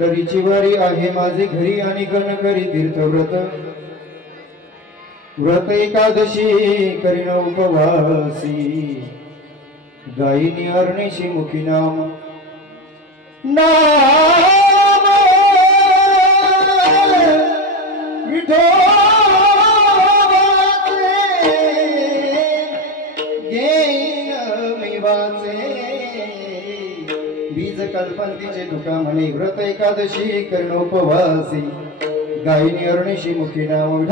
पंढरीची वारी आहे माझे घरी आणि गण करी तीर्थव्रत व्रत एकादशी करीन उपवासी गायिनी अर्णेशी मुखी नाम नाम विठोबाचे घेईन मी वाचे बीज कल्पंतीचे तुका म्हणे व्रत एकादशी करीन उपवासी गायिनी अर्णेशी मुखी नाम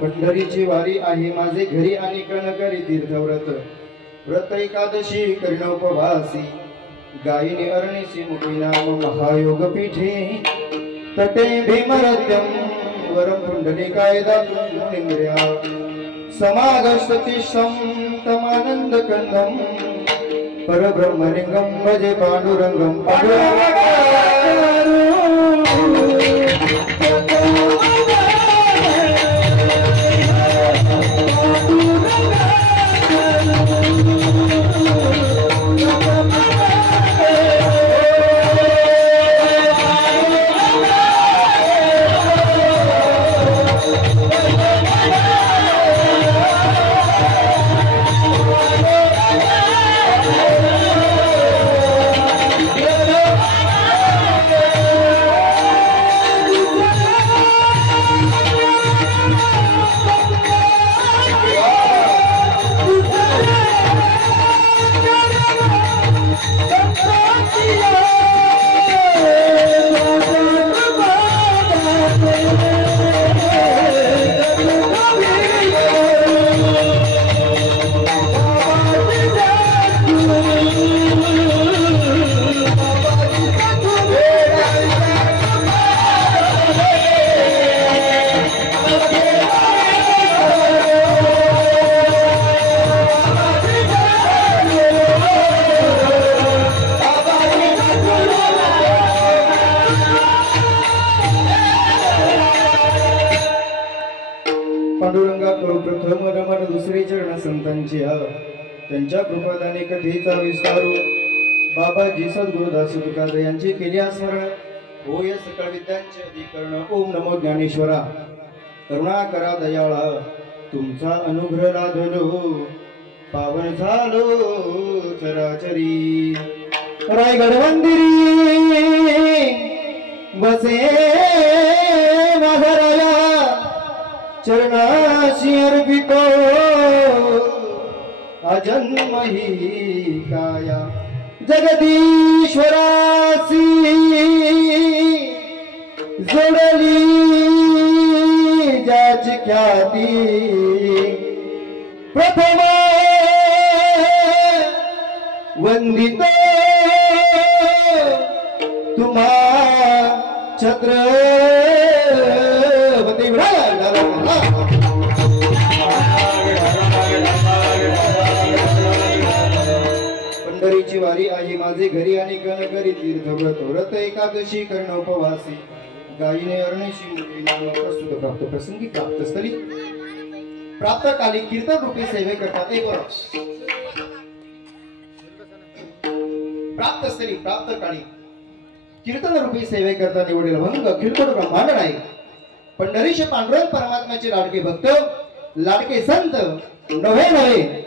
पंढरीची वारी आहे माझे घरी आणि गण करी तीर्थव्रत व्रत एकादशी करीन उपवासी गायिनी अर्णेशी मुखी नाम महायोग पीठे तटे भीमरत्यम वरम पुंडलिकाय दातुं निम्र्या समागस्ततिशं तमानंद कंदम परब्रह्मलिंगम भजे पांडुरंगम प्रथम रमण दुसरे चरण संतांची त्यांच्या कृपादाने कथेचा विस्तारू बाबाजी सद्गुरुदास तुकाद यांची केली स्मरण होय सकळ विद्यांचे अधिकरण ओम नमो ज्ञानेश्वरा करुणा करा दयाळा तुमचा अनुग्रह लाभलो पावन झालो चराचरी रायगड मंदिरी बसे महाराया चरणाशी अर्पितो अजन्म ही काया जगदीश्वरासी जोडली ज्याची ख्याती प्रथम वंदित तुम्हा छत्रपती पंढरीची वारी आहे माझे घरी आणि गण करी तीर्थव्रत व्रत एकादशी करण उपवासी गायिने अर्णेशी मुखी नाम प्रस्तुत प्राप्त प्रसंगी प्राप्त स्थली प्राप्त काली कीर्तन रूपी सेवे करतात एक वर्ष प्राप्त स्थली प्राप्त काळी कीर्तन रूपी सेवे करता निवडलेला भंग कीर्तन ब्रह्मांड नाही पंढरीचे पांडुरंग परमात्म्याचे लाडके भक्त लाडके संत नव्हे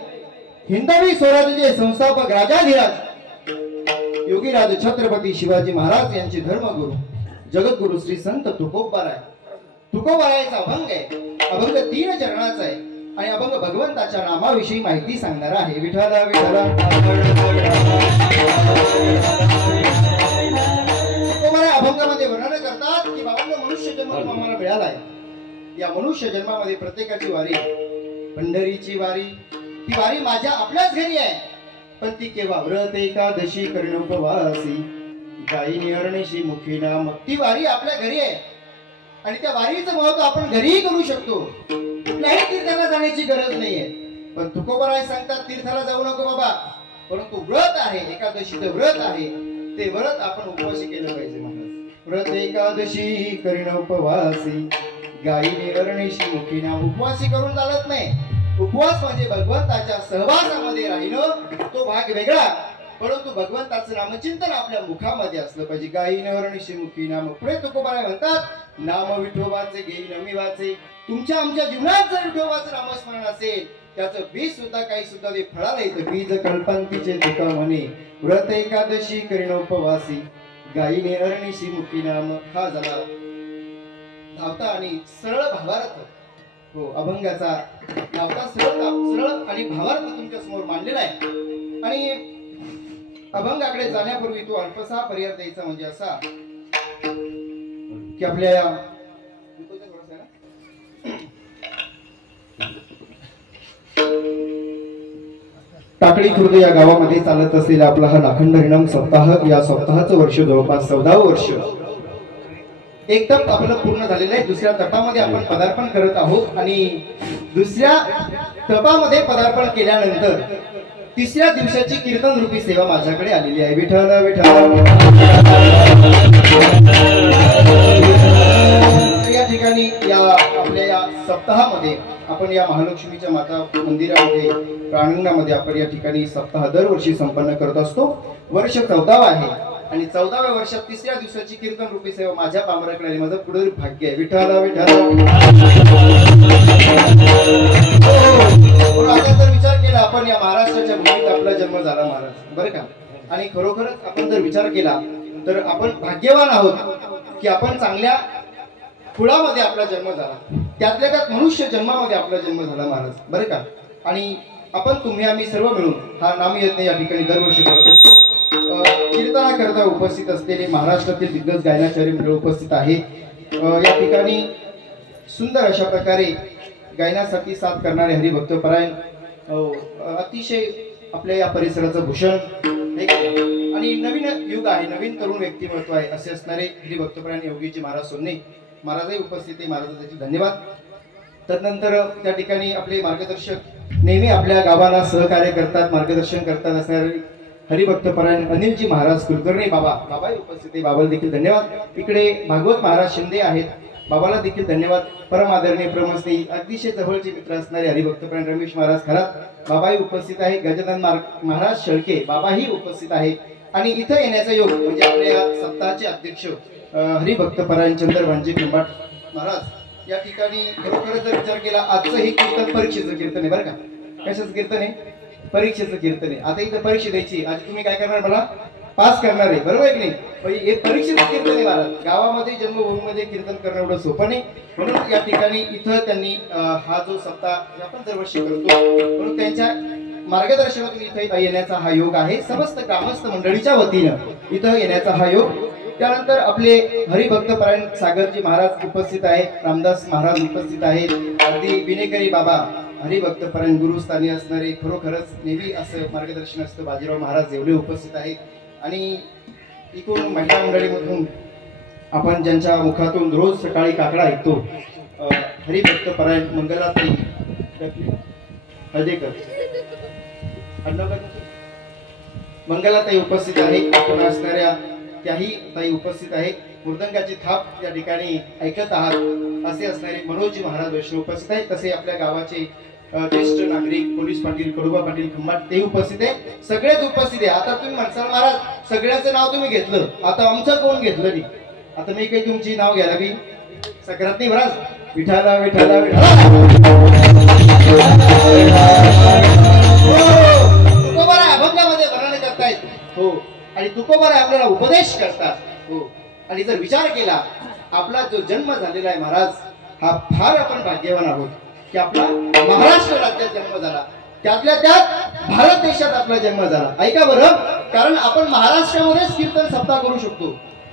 हिंदवी स्वराज्याचे संस्थापक राजाधिराज योगीराज छत्रपती शिवाजी महाराज यांचे धर्मगुरु जगद्गुरु श्री संत तुकोबाराय तुकोबारायचा अभंग आहे. अभंग 3 चरणाचा आहे आणि अभंग भगवंताच्या नामाविषयी माहिती सांगणार आहे. विठ्ठला विठ्ठला. तुकोबाराय अभंगामध्ये वर्णन करतात की बाबांनो मनुष्य जन्म आम्हाला मिळाला आहे. या मनुष्य जन्मामध्ये प्रत्येकाची वारी, पंढरीची वारी, ती वारी माझ्या आपल्याच घरी आहे. पण ती केव्हा? व्रत एकादशी कर्ण उपवासी गायी अरणीशी मुखी नाम. ती वारी आपल्या घरी आहे आणि त्या वारीचं महत्व आपण घरीही करू शकतो. कुठल्याही तीर्थाला जाण्याची गरज नाहीये. पण तुकोबाराय सांगतात तीर्थाला जाऊ नको बाबा, परंतु व्रत आहे, एकादशीचं व्रत आहे, ते व्रत आपण उपवासी केलं पाहिजे. महाराज व्रत एकादशी कर्ण उपवासी गायी अरणीशी मुखी नाम. उपवासी करून चालत नाही. उपवास म्हणजे भगवंताच्या सहवासामध्ये राहिलं, तो भाग वेगळा. परंतु भगवंताचं नामचिंतन आपल्या मुखामध्ये असलं पाहिजे. गायी अरणीशी मुखी नाम. पुढे तुकोबाराय म्हणतात नाम विठोबाचे घेईन मी वाचे. तुमच्या आमच्या जीवनात जर विठोबाचं नामस्मरण असेल, त्याचं बीज सुद्धा काही सुद्धा ते फळाला येतं. बीज कल्पांतीचे तुका म्हणे व्रत एकादशी करीन उपवासी गायी अरणीशी मुखी नाम. हा झाला धावता आणि सरळ भावार्थ. हो, अभंगाचा धावता सरळ आणि भावार्थ तुमच्या समोर मांडलेला आहे. आणि अभंगाकडे जाण्यापूर्वी तो अल्पसा पर्याय द्यायचा म्हणजे असा की आपल्या टाकळी खुर्द या गावामध्ये चालत असलेला आपला हा लाखंड हरिनाम सप्ताह, या सप्ताहाचं वर्ष जवळपास 14वे वर्ष एक तप आपलं पूर्ण झालेलं आहे. दुसऱ्या तपामध्ये आपण पदार्पण करत आहोत आणि दुसऱ्या तपामध्ये पदार्पण केल्यानंतर तिसऱ्या दिवसाची कीर्तन रूपी सेवा माझ्याकडे आलेली आहे. विठ्ठल विठ्ठल. या ठिकाणी या आपल्या या सप्ताहामध्ये आपण या महालक्ष्मीच्या माता मंदिरामध्ये प्रांगणामध्ये आपण या ठिकाणी सप्ताह दरवर्षी संपन्न करत असतो. वर्ष 14वा आहे आणि 14व्या वर्षात तिसऱ्या दिवसाची कीर्तन रूपी सेवा माझ्या पामराकडे आली. माझं पुढे भाग्य आहे. विठ्ठल विठ्ठल. आता जर विचार केला आपण या महाराष्ट्राच्या भूमीत आपला जन्म झाला महाराज, बरं का. आणि खरोखरच आपण जर विचार केला तर आपण भाग्यवान आहोत की आपण चांगल्या कुळामध्ये आपला जन्म झाला, त्यातल्या त्यात मनुष्य जन्मामध्ये आपला जन्म झाला महाराज, बरं का. आणि आपण तुम्ही आम्ही सर्व मिळून हा नामयज्ञ या ठिकाणी दरवर्षी करत असतो. कीर्तनाकरता उपस्थित असलेले महाराष्ट्रातील दिग्गज गायनाचार्य मंडळ उपस्थित आहे. या ठिकाणी सुंदर अशा प्रकारे गायनासाठी साथ करणारे हरिभक्तपरायण, अतिशय आपल्या या परिसराचं भूषण आणि नवीन युग आहे, नवीन तरुण व्यक्तिमत्व आहे असे असणारे हरिभक्तपरायण योगीजी महाराज सोन्ने महाराजही उपस्थित आहे. महाराजांचे धन्यवाद. तदनंतर त्या ठिकाणी आपले मार्गदर्शक नेहमी आपल्या गावाला सहकार्य करतात, मार्गदर्शन करतात असणारे हरिभक्तपरायण अनिलजी महाराज कुलकर्णी बाबाही उपस्थित आहे. बाबाला देखील धन्यवाद. इकडे भागवत महाराज शिंदे आहेत, बाबाला देखील धन्यवाद. परम आदरणीय प्रमस्ती अतिशय जवळचे मित्र असणारे हरिभक्तपरायण रमेश महाराज खरात बाबाही उपस्थित आहे. गजानन महाराज शेळके बाबाही उपस्थित आहे. आणि इथं येण्याचा योग म्हणजे आपल्या सप्ताहाचे अध्यक्ष हरिभक्तपरायण चंद्रभानजी खंबाट महाराज या ठिकाणी. खरोखरच जर विचार केला आजचं हे कीर्तन परीक्षेचं कीर्तन आहे, बरं का. कशाचं कीर्तन आहे? परीक्षेचं कीर्तन आहे. आता इथं परीक्षा द्यायची, आज तुम्ही काय करणार? मला पास करणार आहे, बरोबर आहे की नाही? म्हणजे हे परीक्षेचं कीर्तन आहे महाराज. गावामध्ये जन्मभूमीमध्ये कीर्तन करणं एवढं सोपं नाही. म्हणून या ठिकाणी इथं त्यांनी हा जो सप्ताह आपण दरवर्षी करतो, म्हणून त्यांच्या मार्गदर्शनातून इथं येण्याचा हा योग आहे. समस्त ग्रामस्थ मंडळीच्या वतीनं इथं येण्याचा हा योग. त्यानंतर आपले हरिभक्तपरायण सागरजी महाराज उपस्थित आहेत, रामदास महाराज उपस्थित आहेत, अगदी विनेकरी बाबा हरिभक्तपरायण गुरुस्थानी असणारे खरोखरच नेहमी असं मार्गदर्शन असतं बाजीराव महाराज एवढे उपस्थित आहेत. आणि इकडून महिला मंडळीमधून आपण ज्यांच्या मुखातून रोज सकाळी काकडा ऐकतो हरिभक्तपरायण मंगलाताई हळदेकर मंगलाताई उपस्थित आहे. आपण असणाऱ्या त्याही ताई उपस्थित आहे. मृदंगाची थाप या ठिकाणी ऐकत आहात असे असणारे मनोजी महाराज वैष्णव उपस्थित आहेत. तसे आपल्या गावाचे ज्येष्ठ नागरिक पोलीस पाटील कडुबा पाटील खंबाट ते उपस्थित आहे. सगळेच उपस्थित आहे. आता तुम्ही म्हणसाल महाराज सगळ्याचं नाव तुम्ही घेतलं, आता आमचं कोण घेतलं नाही? आता मी काही तुमची नाव घ्यायला की सगळ्यात नाही महाराज. विठाला विठाला विठाला तुकोबाराय अभंगामध्ये वर्णन करतायत. हो, आणि तुकोबाराय आपल्याला उपदेश करतात. हो, आणि जर विचार केला आपला जो जन्म झालेला आहे महाराज, हा फार आपण भाग्यवान आहोत की आपला महाराष्ट्र राज्यात जन्म झाला, त्यातल्या त्यात भारत देशात आपला जन्म झाला. ऐका बरं, कारण आपण महाराष्ट्रामध्येच कीर्तन सप्ताह करू शकतो.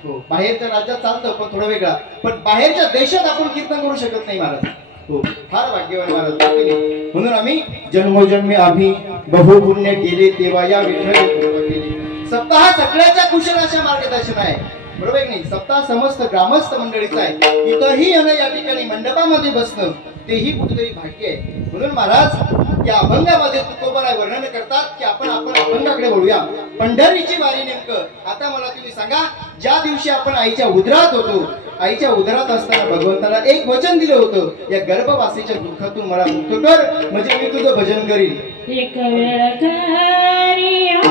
हो, बाहेरच्या राज्यात चालतं पण थोडं वेगळा, पण बाहेरच्या देशात आपण कीर्तन करू शकत नाही महाराज. हो, फार भाग्यवान महाराज. म्हणून आम्ही जन्मोजन्मी आम्ही बहुपुण्य केले तेव्हा या विठ्ठल कृपा केली. सप्ताह सगळ्याच्या कुशल अशा मार्गदर्शन आहे, बरोबर नाही. सप्ताह समस्त ग्रामस्थ मंडळीचा आहे. इथंही या ठिकाणी मंडपामध्ये बसणं तेही कुठेतरी भाग्य आहे. म्हणून महाराज या अभंगामध्ये तुकोबाराय वर्णन करतात की आपण अभंगाकडे वळूया. पंढरीची वारी नेमकं आता मला तुम्ही सांगा. ज्या दिवशी आपण आईच्या उदरात होतो, आईच्या उदरात असताना भगवंताला एक वचन दिलं होतं, या गर्भवासीच्या दुःखातून मला मुक्त कर म्हणजे मी तुझं भजन करील. एक वेळ करी एक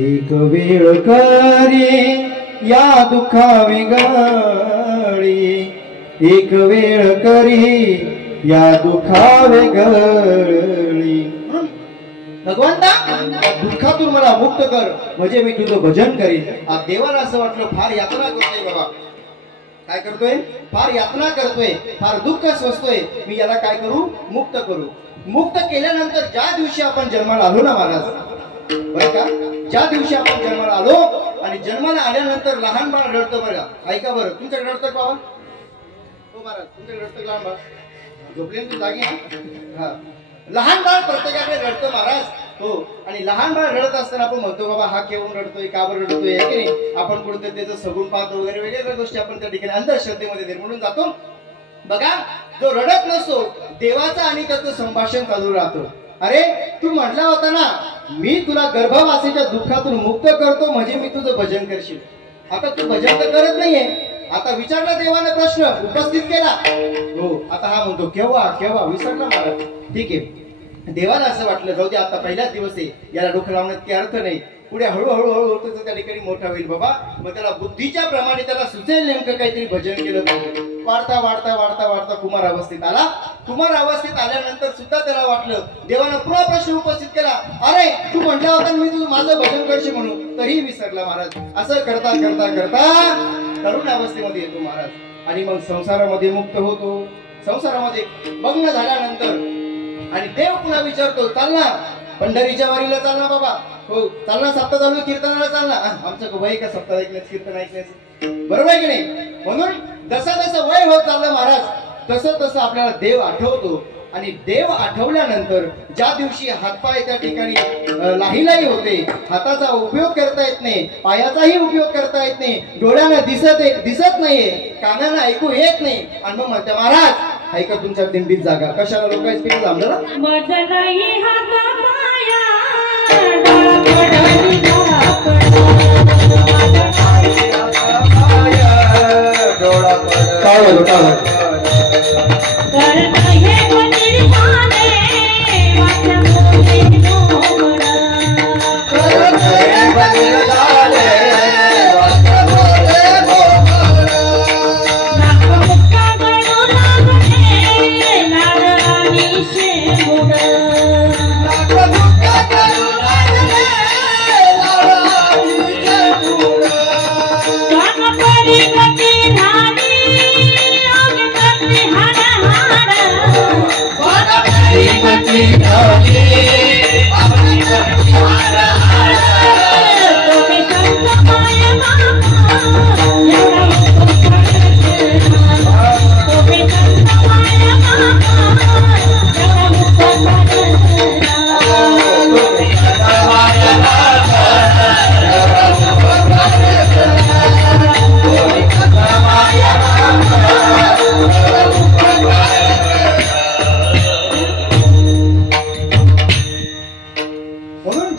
एक वेळ करी या दुखा वेगळी, एक वेळ करी या दुखा वेगळी. भगवंता दुःखातून मला मुक्त कर म्हणजे मी तुझं भजन करीन. आज देवाला असं वाटलं फार यातना करतोय बाबा, काय करतोय, फार यातना करतोय, फार दुःख सोसतोय, मी याला काय करू, मुक्त करू. मुक्त केल्यानंतर ज्या दिवशी आपण जन्माला आलो ना महाराज, बरं का, ज्या दिवशी आपण जन्माला आलो आणि जन्माला आल्यानंतर लहान बाळ रडतं बरं. ऐका बरं, तुमच्याकडे रडतं बाबा, हो महाराज तुमच्याकडे रडतं लहान बाळ, झोपले तू जागी हा. लहान बाळ प्रत्येकाकडे रडतं महाराज. हो, आणि लहान बाळ रडत असताना आपण म्हणतो बाबा हा केवून रडतोय, का बरं रडतोय, की नाही. आपण कुठे त्याचं सगुण पाहतो वगैरे वेगवेगळ्या गोष्टी आपण त्या ठिकाणी अंधश्रद्धेमध्ये निर्मून जातो. बघा, जो रडत नसतो देवाचं आणि त्याचं संभाषण चालू राहतं. अरे तू म्हटला होता ना मी तुला गर्भवासीच्या दुःखातून मुक्त करतो म्हणजे मी तुझं भजन करशील. आता तू भजन तर करत नाहीये. आता विचारला देवाने, प्रश्न उपस्थित केला. हो, आता हा म्हणतो केव्हा केव्हा, विसरला मला. ठीक आहे, देवाला असं वाटलं जाऊ दे आता पहिलाच दिवस आहे, याला डोकं लावण्यात काही अर्थ नाही, पुढे हळूहळू होतं त्या ठिकाणी मोठा होईल बाबा. मग त्याला बुद्धीच्या प्रमाणे त्याला सुचेल नेमकं काहीतरी भजन केलं पाहिजे. वाढता वाढता वाढता वाढता कुमार अवस्थेत आला. कुमार अवस्थेत आल्यानंतर सुद्धा त्याला वाटलं, देवानं पुन्हा प्रश्न उपस्थित केला, अरे तू म्हटला होता मी तुझं माझं भजन करशील म्हणून, तरीही विसरला महाराज. असं करता करता करता तरुण अवस्थेमध्ये येतो महाराज आणि मग संसारामध्ये मुक्त होतो. संसारामध्ये मग्न झाल्यानंतर आणि देव पुन्हा विचारतो, चाल ना पंढरीच्या वारीला, चाल ना बाबा. हो चालना, सप्ताह चालू कीर्तनाला चालना. आमचं वय का सप्ताह ऐकण्याचं, कीर्तन ऐकण्याचं, बरोबर आहे की नाही. म्हणून जसं जसं वय होत चाललं महाराज तसं तसं आपल्याला देव आठवतो. आणि देव आठवल्यानंतर ज्या दिवशी हातपाय त्या ठिकाणी लाहीलाही होते, हाताचा उपयोग करता येत नाही, पायाचाही उपयोग करता येत नाही, डोळ्यानं दिसत नाहीये, कानानं ऐकू येत नाही, आणि मग म्हणते महाराज ऐका तुमच्या दिंडीत जागा कशाला लोकांचं पीठ थांबलं ना. डोळा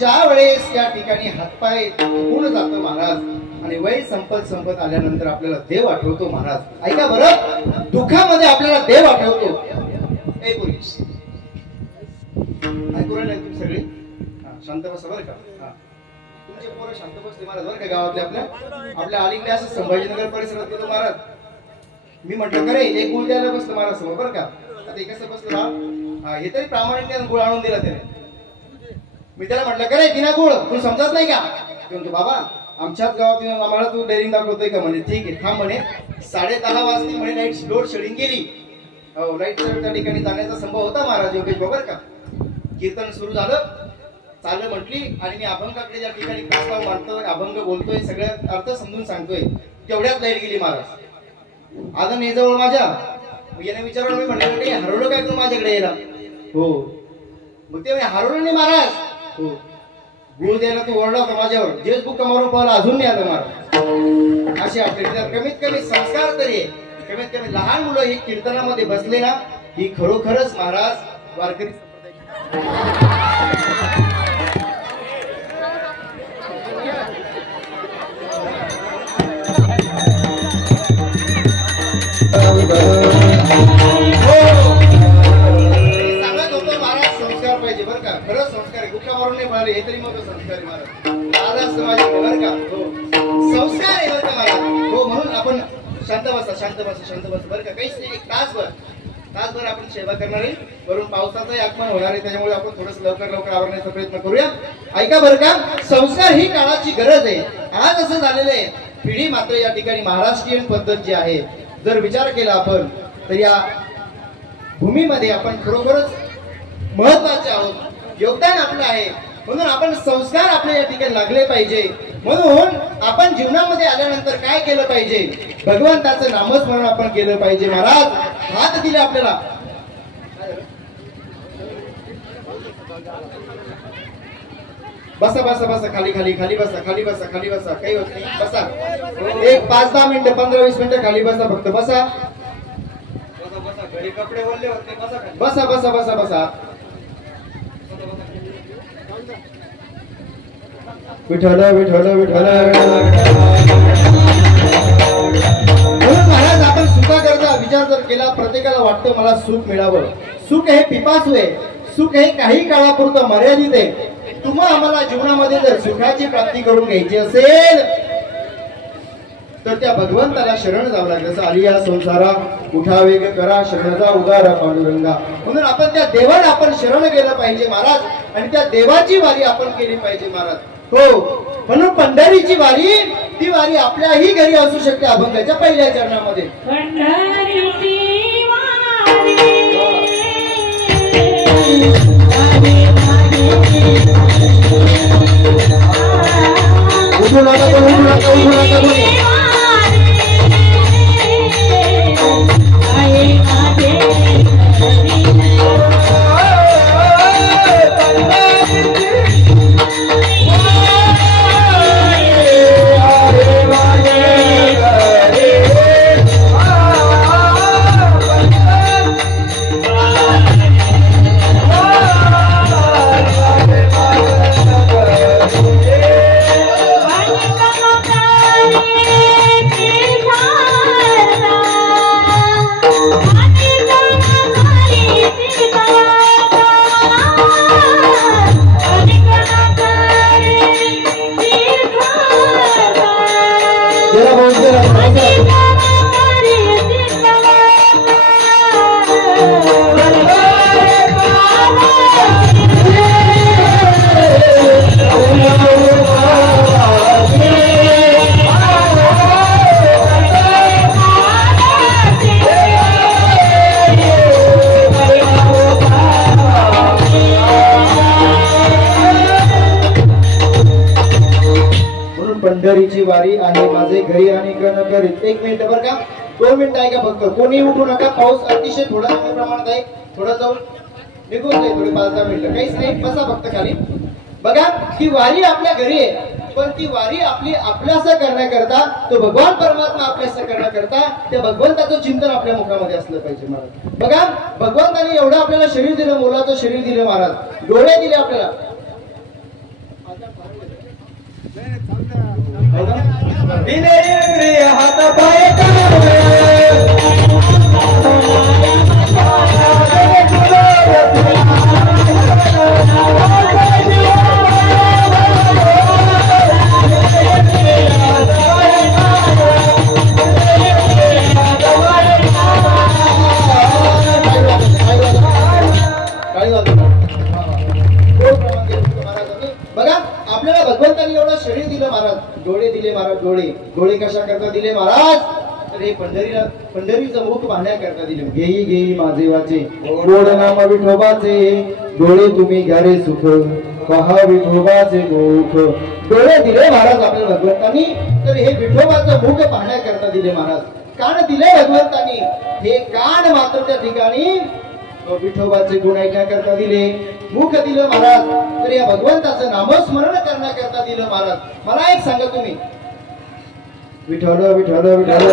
ज्या वेळेस या ठिकाणी हातपाय तुटून जातो महाराज आणि वय संपत आल्यानंतर आपल्याला देव आठवतो महाराज. ऐका बरं, दुःखामध्ये आपल्याला देव आठवतो. ए पोलीस ऐकू राहिले तुम्ही सगळे? शांत बसा बरं का. तुमचे पोरं शांत बसले महाराज बरं का. गावातले आपल्या अलीकडे असं संभाजीनगर परिसरात गेलो महाराज. मी म्हटलं खरे एक गुळ द्यायला बसलं महाराज समोर बरं का. आता हे कसं बसलं हा हे तरी प्रामाणिक गुळ आणून दिला त्याने. मी त्याला म्हटलं खरे तिना गुळ तुला समजत नाही का? म्हणतो बाबा आमच्याच गावात आम्हाला तू डेअरिंग दाखवतोय का? म्हणे ठीक आहे थांब म्हणे. 10:30 वाजता म्हणे लाईट लोड शेडिंग केली. हो लाईट त्या ठिकाणी जाण्याचा संभव होता महाराज योगेश बरोबर का. कीर्तन सुरू झालं चाललं म्हटली आणि मी अभंगाकडे ज्या ठिकाणी प्रस्ताव मांडतोय अभंग बोलतोय सगळं अर्थ समजून सांगतोय तेवढ्यात लाईट गेली महाराज. आता नाही जवळ माझ्या याने विचारलं मी म्हटलं हरवलं काय तू माझ्याकडे यायला? हो मग ते हरवलं नाही महाराज. हो गुळ द्यायला तू ओरडला होता माझ्यावर. जेच बुक मारून पाहिला अजून नाही आलं महाराज. असे आपले कमीत कमी संस्कार तरी कमीत कमी लहान मुलं ही कीर्तनामध्ये बसले ना ही खरोखरच महाराज वारकरी सांगत होतो महाराज संस्कार पाहिजे बरं का. खरंच संस्कार आहे. गुटखा मारून नाही म्हणाले हे तरी मग संस्कार आहे महाराज. दादा समाज बरं का. हो संस्कार आहे बरं का महाराज. हो म्हणून आपण शांत बसा बरं का. काहीच नाही. एक तासभर आपण सेवा करणार आहे. वरून पावसाचंही आगमन होणार आहे त्याच्यामुळे आपण थोडस लवकर आवरण्याचा प्रयत्न करूया. ऐका बरं का संस्कार ही काळाची गरज आहे. आज असं झालेलं आहे पिढी मात्र या ठिकाणी महाराष्ट्रीयन पद्धत जी आहे जर विचार केला आपण तर या भूमीमध्ये आपण खरोखरच महत्वाचे आहोत. योगदान आपलं आहे. म्हणून आपण संस्कार आपल्या या ठिकाणी लागले पाहिजे. म्हणून आपण जीवनामध्ये आल्यानंतर काय केलं पाहिजे? भगवंताचं नामस्मरण आपण केलं पाहिजे. महाराज हात दिले आपल्याला. बसा खाली बसा काही होत नाही. बसा एक 5-10 मिनिटं 15-20 मिनिटं खाली बसा फक्त बसा. घरी कपडे ओढले होते. बसा विठ्ठल महाराज आपण सुखाकरता विचार जर केला प्रत्येकाला वाटतं मला सुख मिळावं. सुख हे पिपासू आहे. सुख हे काही काळापुरतं मर्यादित आहे. तुम्हाला आम्हाला जीवनामध्ये जर सुखाची प्राप्ती करून घ्यायची असेल तर त्या भगवंताला शरण जावं लागेल. जसं आलिया संसारा उठा वेग करा शरणचा उगारा पांडुरंगा. म्हणून आपण त्या देवाला आपण शरण गेलं पाहिजे महाराज आणि त्या देवाची वारी आपण केली पाहिजे महाराज. हो म्हणून पंढरीची वारी ती वारी आपल्याही घरी असू शकते. अभंगाच्या पहिल्या चरणामध्ये उठू नका पंढरीची वारी आहे माझे घरी आणि गण करीत. 1 मिनिट बरं का 2 मिनिट आहे का फक्त. कोणी उठू नका. पाऊस अतिशय थोडा कमी प्रमाणात आहे. थोडं जाऊन निघून जाईल. थोडी 5-10 मिनिटं काहीच नाही. बसा फक्त खाली. बघा ही वारी आपल्या घरी आहे पण ती वारी आपली आपल्यासा करण्याकरता तो भगवान परमात्मा आपल्यासा करण्याकरता त्या भगवंताचं चिंतन आपल्या मुखामध्ये असलं पाहिजे महाराज. बघा भगवंताने एवढं आपल्याला शरीर दिलं. मोलाचं शरीर दिलं महाराज. डोळे दिले आपल्याला. दिले इंद्रिय हात पाय बघा आपल्याला भगवंतांनी एवढं शरीर दिलं महाराज, डोळे दिले महाराज, डोळे कशा करता दिले महाराज? तर हे पंढरीचं मुख पाहण्याकरता दिले. घेई घेई माझे वाचे गोड नाम विठोबाचे, डोळे तुम्ही घ्या रे सुख पहा विठोबाचे मुख. डोळे दिले महाराज आपल्याला भगवंतांनी, तर हे विठोबाचं मुख पाहण्याकरता दिले महाराज. कान दिले भगवंतांनी, हे कान मात्र त्या ठिकाणी विठोबाचे गुण ऐकण्याकरता दिले. मुख दिलं महाराज, तर या भगवंताचं नामस्मरण करण्याकरता दिलं महाराज. मला एक सांगा तुम्ही, विठ्ठल विठ्ठल विठ्ठल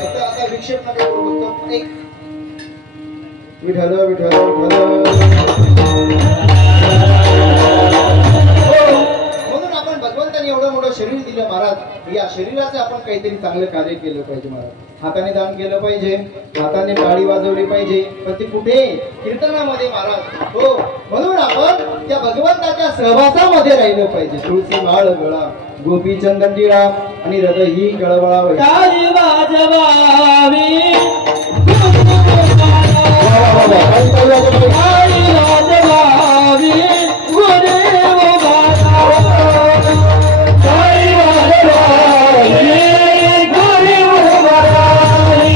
आता विक्षेप नका करू, फक्त एक विठ्ठल विठ्ठल म्हणून आपण भगवंताने एवढं मोठं शरीर दिलं महाराज. या शरीराचं आपण काहीतरी चांगलं कार्य केलं पाहिजे महाराज. हाताने दान केलं पाहिजे, हाताने टाळी वाजवली पाहिजे, पण ती कुठे? कीर्तनामध्ये महाराज. हो, म्हणून आपण त्या भगवंताच्या सहवासामध्ये राहिलं पाहिजे. तुळशी माळ गळा, गोपी चंदन टिळा आणि हृदय ही गळवळावे. टाळी वाजवावी, टाळी वाजवावी, गुरुदेव बाळावे. टाळी वाजवावी, गुरुदेव बाळावे.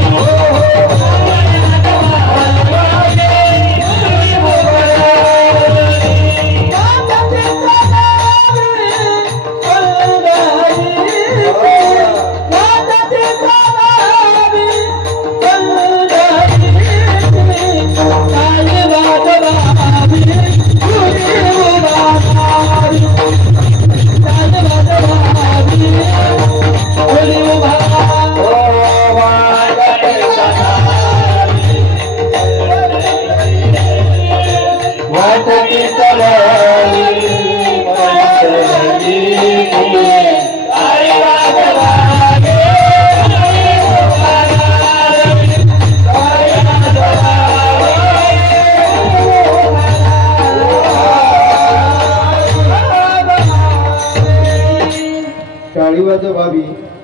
टाळी वाजवावी,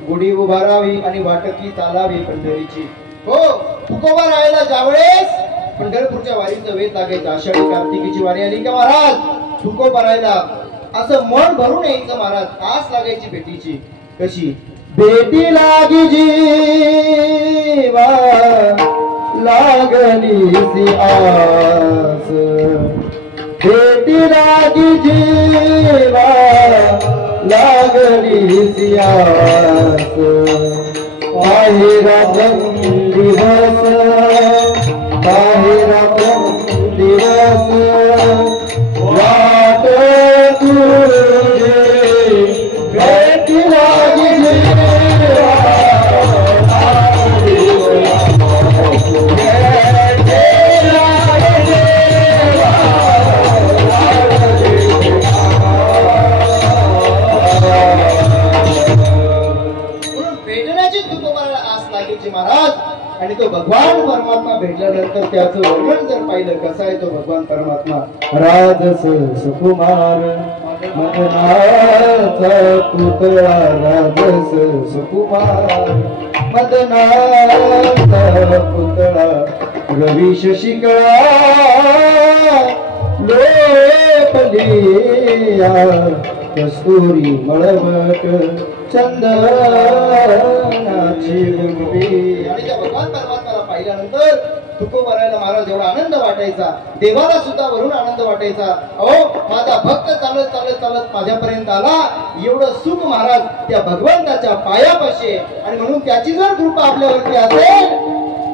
गुढी उभारावी आणि वाटकी चालावी पंढरीची. हो, तुकोबा राहायला ज्यावेळेस पंढरपूरच्या वारीचं वेध लागायचं, आषाढी कार्तिकीची वारी आली का महाराज, तुकोबा राहायला असं मन भरून यायचं महाराज. आस लागायची भेटीची. कशी भेटी लागी जीवा लागली आस, भेटी लागी जीवा लागली सियास. बाहेरा दिवस, बाहेरा दिवस वाट तुझे भेटी लागी महाराज. आणि तो भगवान परमात्मा भेटल्यानंतर त्याचं वर्णन जर पाहिलं, कसा आहे तो भगवान परमात्मा. राजस सुकुमार मदनाचा पुतळा, राजस सुकुमार मदनाचा पुतळा, रवी शशिकळा लोपलिया, कस्तुरी मळवट चंदनाची गुंबी. आणि त्या भगवान परमात्म्याला पाहिल्यानंतर तुकोबा राहायला महाराज एवढा आनंद वाटायचा, देवाला सुद्धा वरून आनंद वाटायचा. अहो, माझा भक्त चालत चालत चालत माझ्यापर्यंत आला, एवढं सुख महाराज त्या भगवंताच्या पायापाशी. आणि म्हणून त्याची जर कृपा आपल्यावरती असेल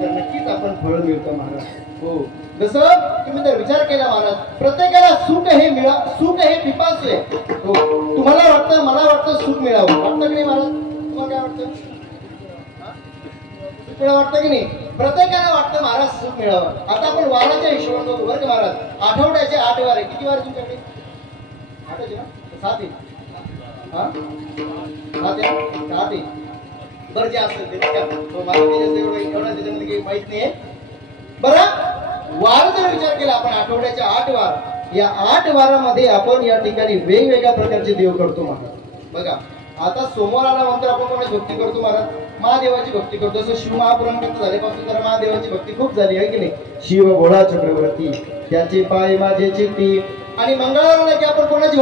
तर नक्कीच आपण फळ मिळतो महाराज. हो, जसं तुम्ही जर विचार केला महाराज, प्रत्येकाला सुख हे पिपासू आहे. हो, तुम्हाला वाटतं, मला वाटतं सुख मिळावं, वाटतं की नाही महाराज? तुम्हाला काय वाटतं? सुख मिळावं वाटतं की नाही? प्रत्येकाला वाटतं महाराज सुख मिळावं. आता आपण वाराच्या हिशोबाने बघू बरं का महाराज. आठवड्याचे 8 वार आहे. किती वार तुमच्याकडे? 8 आहे ना? 7 आहे. हा 7 आहे 8 आहे. बरं जे असेल ते बघा. तो मला एवढं त्याच्यामध्ये काही माहित नाहीये. बरं वार जर विचार केला आपण आठवड्याच्या 8 वार, या 8 वारामध्ये आपण या ठिकाणी वेगवेगळ्या प्रकारचे देव करतो महाराज. बघा आता सोमवाराला नंतर आपण कोणाची भक्ती करतो महाराज? महादेवाची भक्ती करतो. जसं शिव महापुराण कथा झाल्यापासून जरा महादेवाची भक्ती खूप झाली आहे की नाही. शिव भोळा चक्रवर्ती त्याचे पाय माझे चित्ती. आणि मंगळवाराला की आपण कोणाची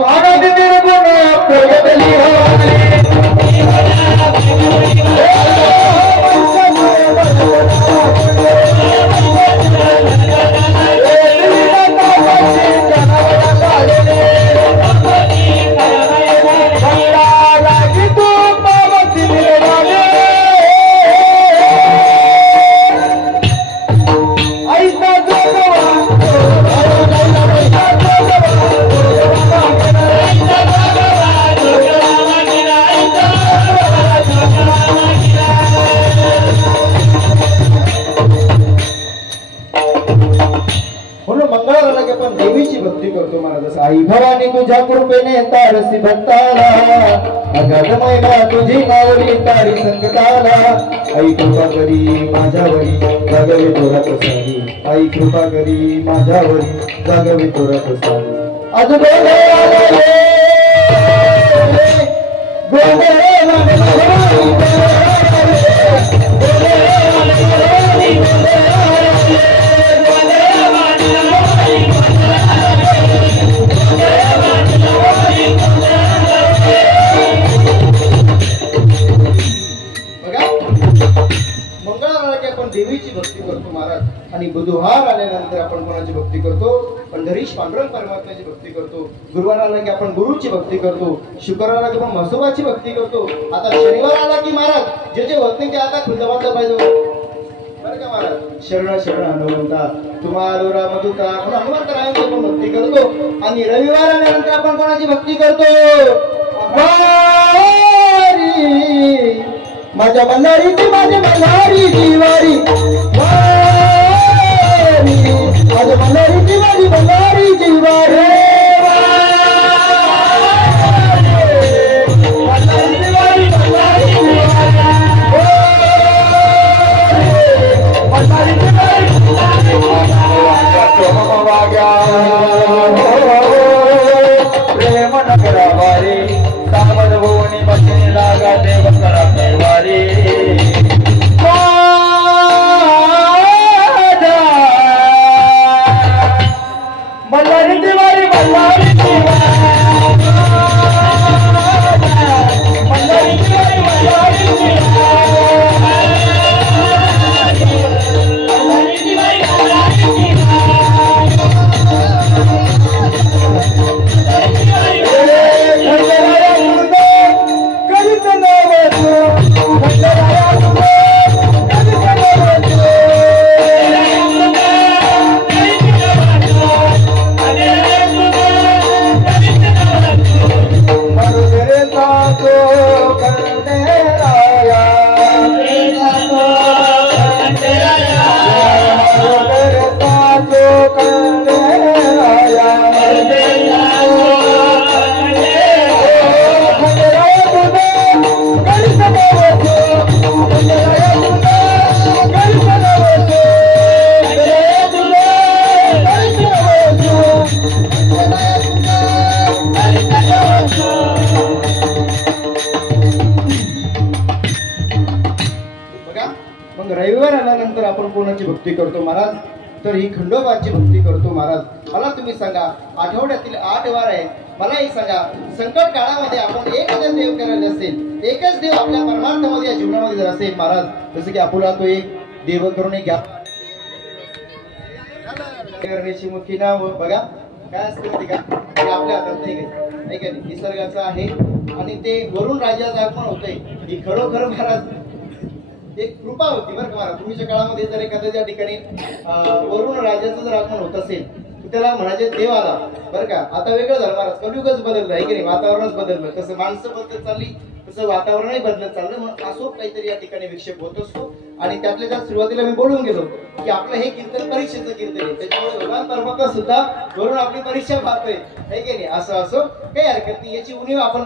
आई भवानी तुझ्या कृपेने तारसी भक्ताला अगाध महिमा तुझी नावरी तारी संकटाला. आई कृपा करी माझ्यावरी जागवे तोरा प्रसादी. आई कृपा करी माझ्यावरी जागवे तोरा प्रसादी. आज देवीची भक्ती करतो महाराज. आणि बुधवार आल्यानंतर आपण कोणाची भक्ती करतो? पंढरीश पांडुरंग परमात्म्याची भक्ती करतो. गुरुवार आला की आपण गुरुची भक्ती करतो. शुक्रवार आला की आपण म्हसोबाची भक्ती करतो. आता शनिवार आला की महाराज जे जे होत नाही ते आता खुलदाबादला पाहिजे बरं का महाराज. शरण शरण हनुमंता तुम्हाला रामदूता म्हणून हनुमंतरायांची आपण भक्ती करतो. आणि रविवार आल्यानंतर आपण कोणाची भक्ती करतो? माझ्या बंधारीची माझी बंधारी जीवारी. माझ्या बंधारीची माझी बंधारी जीवारी. प्रेम नगरावारी सावध भुवनी बसणी लागा देव करा देवारी. बल्लारी दिवारी बल्लारी रविवार आल्यानंतर आपण कोणाची भक्ती करतो महाराज? तर ही खंडोबाची भक्ती करतो महाराज. मला तुम्ही सांगा आठवड्यातील 8 वार आहेत. मला एक सांगा संकट काळामध्ये आपण एकच देव करायला असेल, एकच देव आपल्या परमार्थामध्ये या जीवनामध्ये जर असेल महाराज, जसं की आपुला तो एक देव करून घ्या मुखी नाव बघा काय असतं माहिती का? आपल्या हातात नाही का निसर्गाचं आहे आणि ते वरून राजाचं आगमन होतंय. ही खरोखर महाराज एक कृपा होती बरं का महाराज. पूर्वीच्या काळामध्ये जर एखाद्या ठिकाणी वरून राजाचं जर आगमन होत असेल तर त्याला म्हणायचे देव आला बरं का. आता वेगळं झालं महाराज, कलियुगच बदललं आहे की नाही, वातावरणच बदललं. तसं माणसं बदलत चालली तसं वातावरणही बदलत चाललं. म्हणून असो काहीतरी या ठिकाणी विक्षेप होत असतो. आणि त्यातल्या त्यात सुरुवातीला मी बोलून गेलो की आपलं हे कीर्तन परीक्षेचं कीर्तन आहे, त्याच्यामुळे भगवान परमात्मा सुद्धा वरून आपली परीक्षा पाहतोय, हे की नाही? असं असो काही हरकत नाही, याची उणीव आपण